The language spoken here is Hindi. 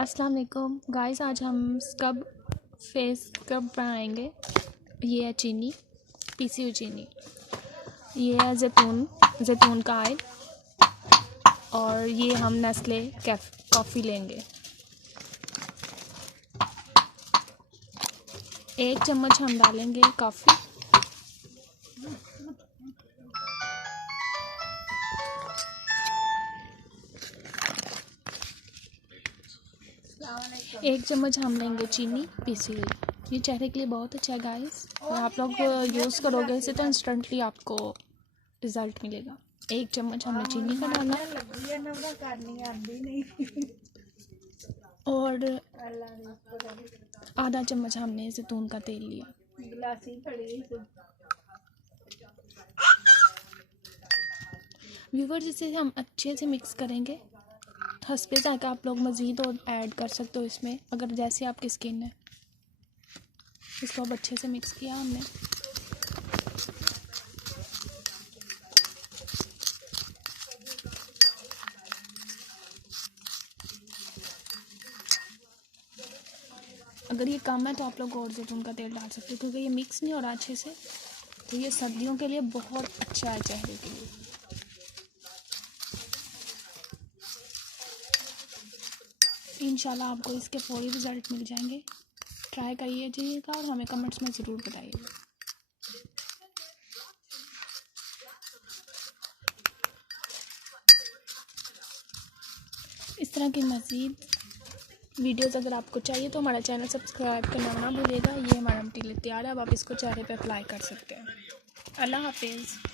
अस्सलाम वालेकुम गाइस, आज हम फेस स्क्रब बनाएंगे। ये है चीनी, पीसी हुई चीनी। ये है जैतून का ऑयल। और ये हम नेस्ले कॉफ़ी लेंगे। 1 चम्मच हम डालेंगे कॉफ़ी। एक चम्मच हम लेंगे चीनी पीसी हुई। ये चेहरे के लिए बहुत अच्छा है गाइस, और आप लोग यूज़ करोगे इसे तो इंस्टेंटली आपको रिज़ल्ट मिलेगा। 1 चम्मच हमने चीनी का डाला और आधा चम्मच हमने जैतून का तेल लिया। व्यूअर्स, इसे हम अच्छे से मिक्स करेंगे। हंसपे जाकर आप लोग मज़ीद और ऐड कर सकते हो इसमें, अगर जैसे आपकी स्किन है। इसको अब अच्छे से मिक्स किया हमने। अगर ये कम है तो आप लोग और जैतून का तेल डाल सकते हो, क्योंकि ये मिक्स नहीं हो रहा अच्छे से। तो ये सर्दियों के लिए बहुत अच्छा है चेहरे के लिए। इंशाल्लाह आपको इसके फौरी रिज़ल्ट मिल जाएंगे। ट्राई करिएगा और हमें कमेंट्स में ज़रूर बताइएगा। इस तरह की मज़ीद वीडियोज़ अगर आपको चाहिए तो हमारा चैनल सब्सक्राइब करना ना भूलिएगा। ये हमारा मटीरियल तैयार है, अब आप इसको चेहरे पे अप्लाई कर सकते हैं। अल्लाह हाफिज़।